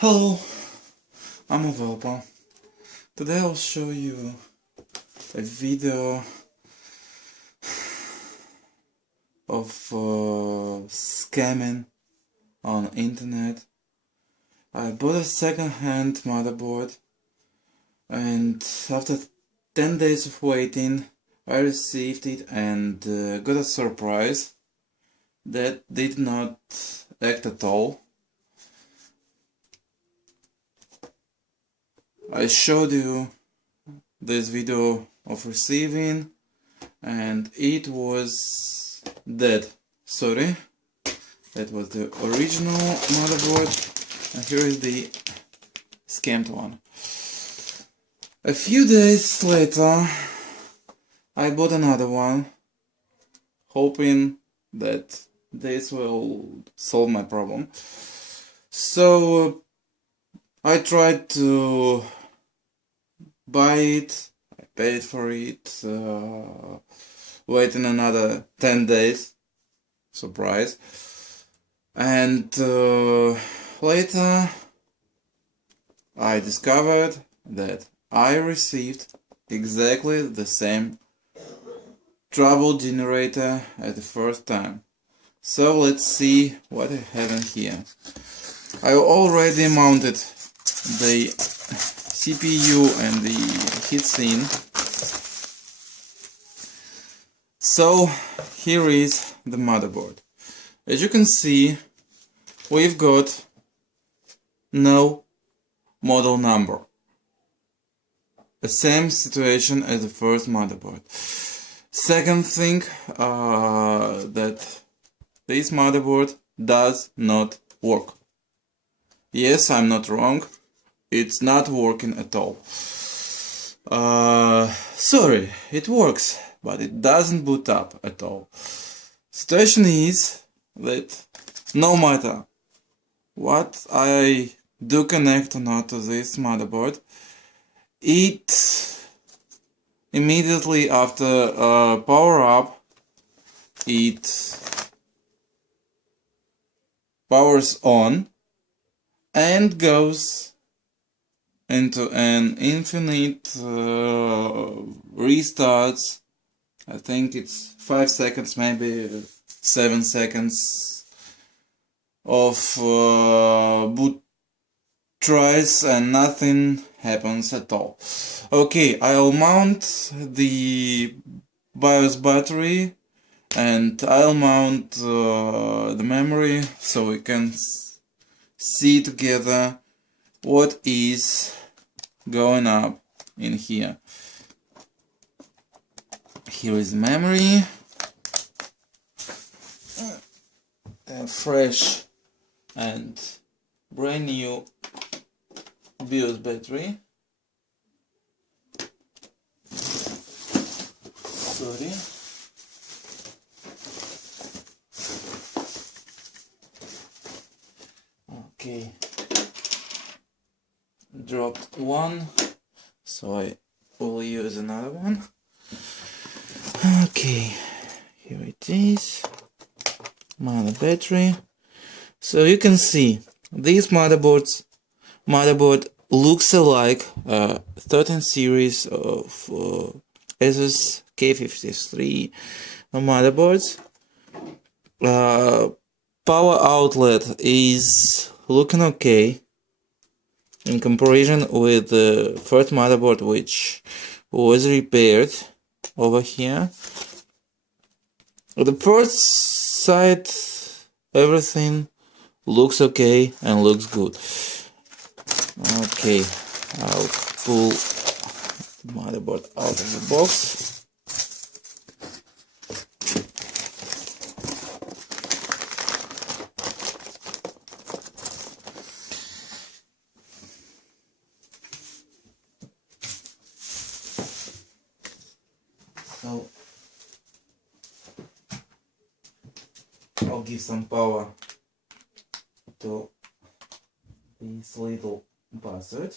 Hello, I'm available. Today I'll show you a video of scamming on internet. I bought a second-hand motherboard, and after 10 days of waiting I received it and got a surprise that did not act at all. I showed you this video of receiving and it was dead. Sorry, that was the original motherboard and here is the scammed one. A few days later I bought another one, hoping that this will solve my problem. So I tried to buy it, I paid for it, waiting another 10 days, surprise, and later I discovered that I received exactly the same trouble generator as the first time. So let's see what I have in here. I already mounted the CPU and the heatsink. So here is the motherboard. As you can see, we've got no model number. The same situation as the first motherboard. Second thing, that this motherboard does not work. Yes, I'm not wrong. It's not working at all. Sorry, it works, but it doesn't boot up at all. Situation is that no matter what I do connect or not to this motherboard, it immediately after power up, it powers on and goes into an infinite restarts. I think it's 5 seconds, maybe 7 seconds of boot tries and nothing happens at all. Okay, I'll mount the BIOS battery and I'll mount the memory so we can see together what is going up in here. Here is the memory, a fresh and brand new BIOS battery. Sorry. Okay, dropped one, so I will use another one. Okay, here it is, mother battery. So you can see this motherboard looks alike 13 series of Asus K53 motherboards. Power outlet is looking okay in comparison with the first motherboard, which was repaired over here. The first side, everything looks okay and looks good. Okay, I'll pull the motherboard out of the box. So I'll give some power to this little bastard.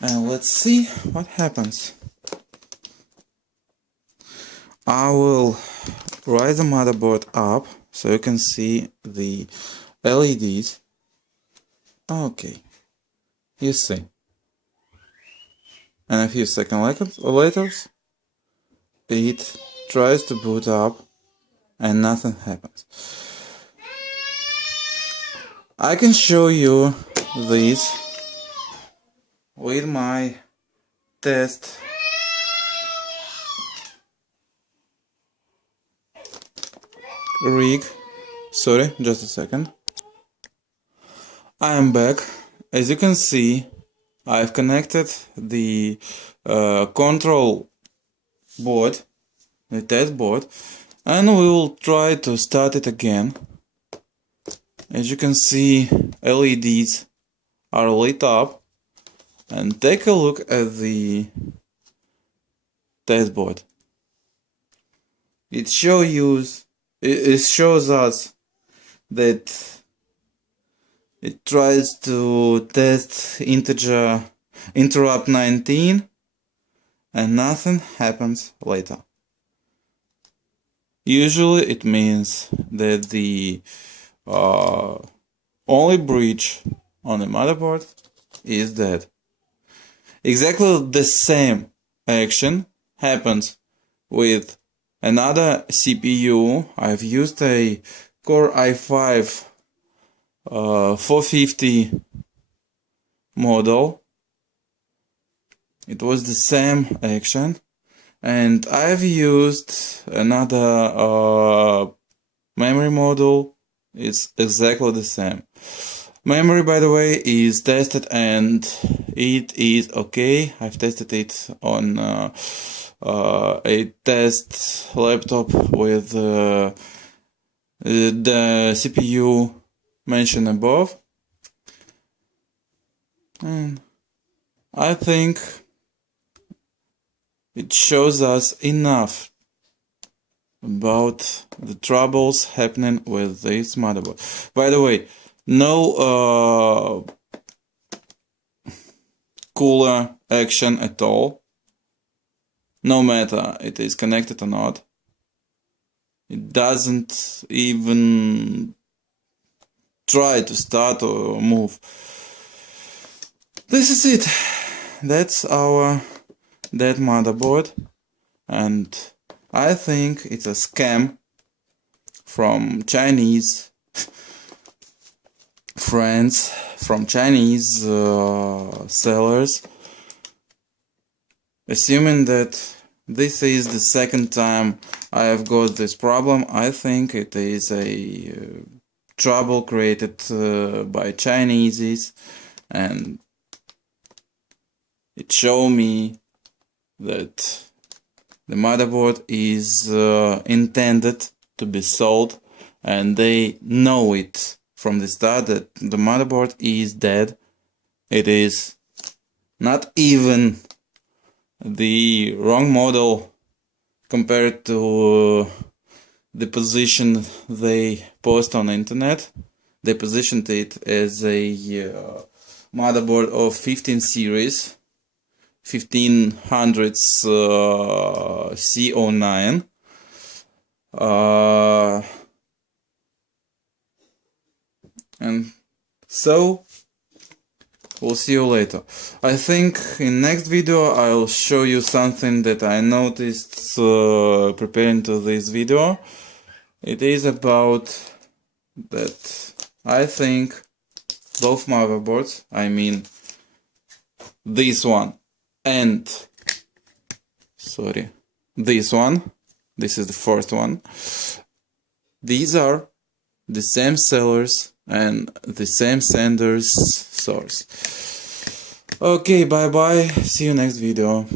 And let's see what happens. I will rise the motherboard up so you can see the LEDs. Okay, you see. And a few seconds later, it tries to boot up and nothing happens. I can show you this with my test rig. Sorry, just a second. I am back. As you can see, I've connected the control board, the test board, and we will try to start it again. As you can see, LEDs are lit up, and take a look at the test board. It shows us that it tries to test integer interrupt 19 and nothing happens later. Usually it means that the only bridge on the motherboard is dead. Exactly the same action happens with another CPU. I've used a Core i5 450 model. It was the same action, and I've used another memory model. It's exactly the same. Memory, by the way, is tested and it is okay. I've tested it on a test laptop with the CPU mentioned above, and I think it shows us enough about the troubles happening with this motherboard. By the way, no cooler action at all, no matter it is connected or not. It doesn't even try to start or move. This is it. That's our dead motherboard, and I think it's a scam from Chinese friends, from Chinese sellers, assuming that this is the second time I have got this problem. I think it is a trouble created by Chineses, and it showed me that the motherboard is intended to be sold, and they know it from the start that the motherboard is dead. It is not even the wrong model compared to the position they post on the internet. They positioned it as a motherboard of 15 series, 1500s C09. And so we'll see you later. I think in next video I'll show you something that I noticed preparing to this video. It is about that I think both motherboards, I mean this one and this one, this is the first one, these are the same sellers and the same sender's source. Okay, bye bye, see you next video.